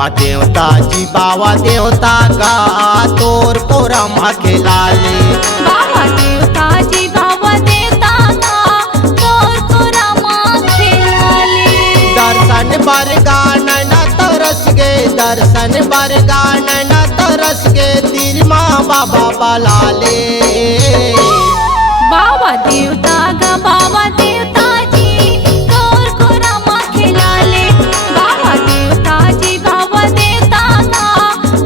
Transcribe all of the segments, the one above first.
बाबा देवता का तोर कोरम खिलाले। बाबा देवता जी बाबा देवता का तोर कोरम खिलाले। दर्शन बरगा नैना तरस गे, दर्शन बरगा नैना तरस गे, तीर माँ बाबा बलाले। बाबा देवता का बाबा देवता जी तोर कोरम खिलाले। बाबा देवता जी बाबा देवता का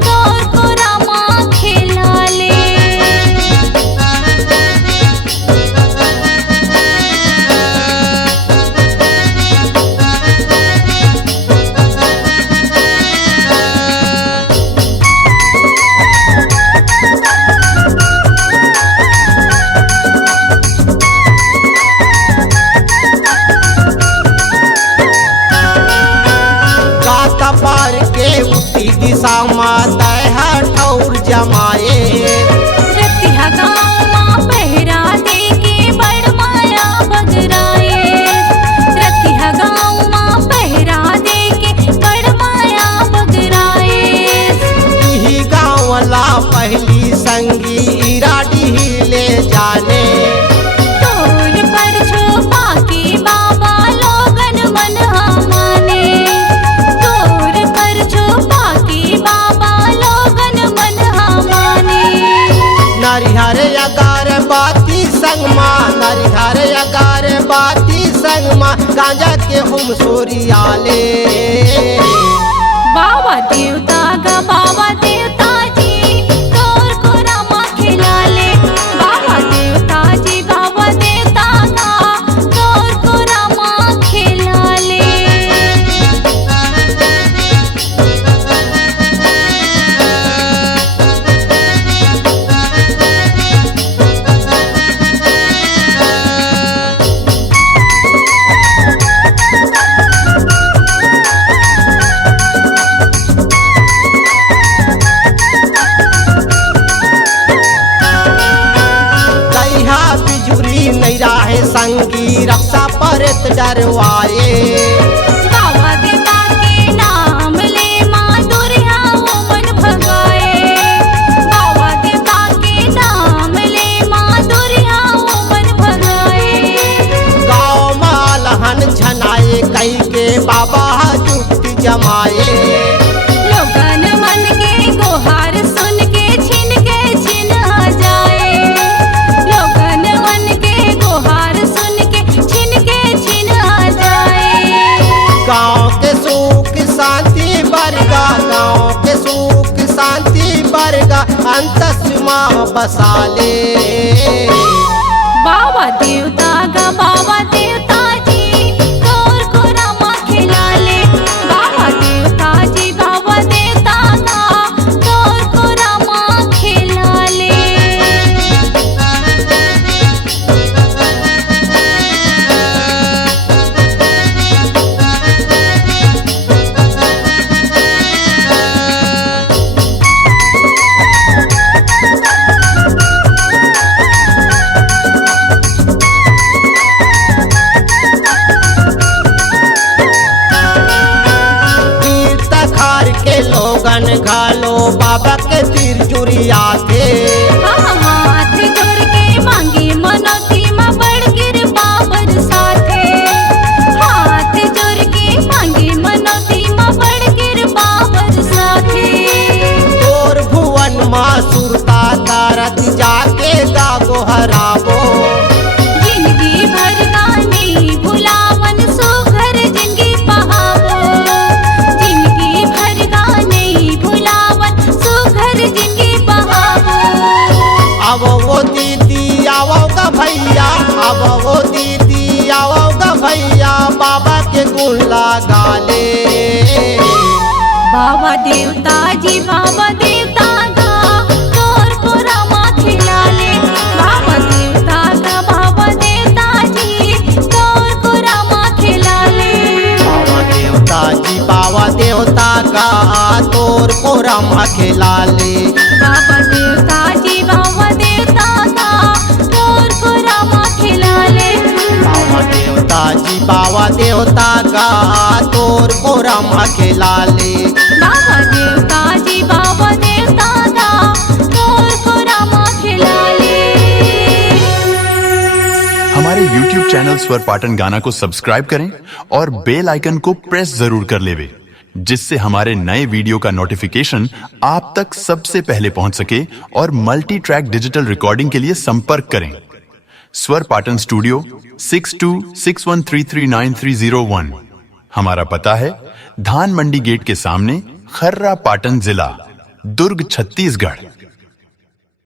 तोर कोरम खिलाले। पार के उठी दिशा माता ठौर जमाए। रतिया गाँव माँ पहरा दे के बड़ माया बगराए। रतिया गाँव माँ पहरा दे के बड़ माया बगराए। यही गाँव वाला पहली संगी राडी ले जाने। तोर पर छुपा के बाबा लोगन मन माने। तोर पर छुपा के बाबा लोगन मन माने। नरिहर अगार बाती संगमा, नरिहर अगार बाती संगमा, गांजा के हम सोरियाले। बाबा देवता का बाबा देवता जी तोर कोरम खिलाले। बाबा देवता जी बाबा देवता का तोर कोरम खिलाले। कहिया बिजुरी नहीं रहे संगी, रक्षा परत डरवाए। बाबा देवता के नाम ले माँ दुर्या वो मन भगाए। बाबा देवता के नाम ले माँ दुर्या वो मन भगाए। गाँव मालहन छनाए, कई के बाबा जुक्ति जमाए। लोगन मन के गुहार सुन के छिन आ जाए। लोगन मन के गुहार सुन के छिन आ जाए। गाँव के सुख शांति बरगा, गाँव के सुख शांति बरगा, अंतसुमा बसाले। बाबा देवता का बाबा देवता जी तोर कोरम खिलाले। बाबा देवता जी बाबा देवता का तोर कोरम खिलाले। तीर तखार के लोगन घालो, बाबा के तीर चुरिया थे। हाथ जोड़ के मांगी मनौती माँ बड़ कृपा बरसाथे। हाथ जोड़ के मांगी मनौती माँ बड़ कृपा बरसाथे। तोर भुवन माँ सुरता तारत जाके गागो हराबो। जिंदगी भर गाने भुलावन सुघर जिंदगी बहावो। जिंदगी भर गाने भुलावन सुघर जिंदगी बहावो। अब वो दीदी आओगा भैया, अब वो दीदी आओगा भैया, बाबा के गुण लगा ले। बाबा देवता जी बाबा देवता का तोर कोरम खिलाले। बाबा देवता का बाबा देवता जी तोर कोरम खिलाले। बाबा देवता जी बाबा देवता का तोर कोरम खिलाले। बाबा देवता जी बाबा देवता का तोर कोरम खिलाले। बाबा देवता जी बाबा देवता का तोर कोरम खिलाले। बाबा हमारे YouTube चैनल स्वर पाटन गाना को सब्सक्राइब करें और बेल आइकन को प्रेस जरूर कर लेवे, जिससे हमारे नए वीडियो का नोटिफिकेशन आप तक सबसे पहले पहुंच सके। और मल्टी ट्रैक डिजिटल रिकॉर्डिंग के लिए संपर्क करें स्वर पाटन स्टूडियो 6261339301। हमारा पता है धान मंडी गेट के सामने, खर्रा पाटन जिला, दुर्ग, छत्तीसगढ़।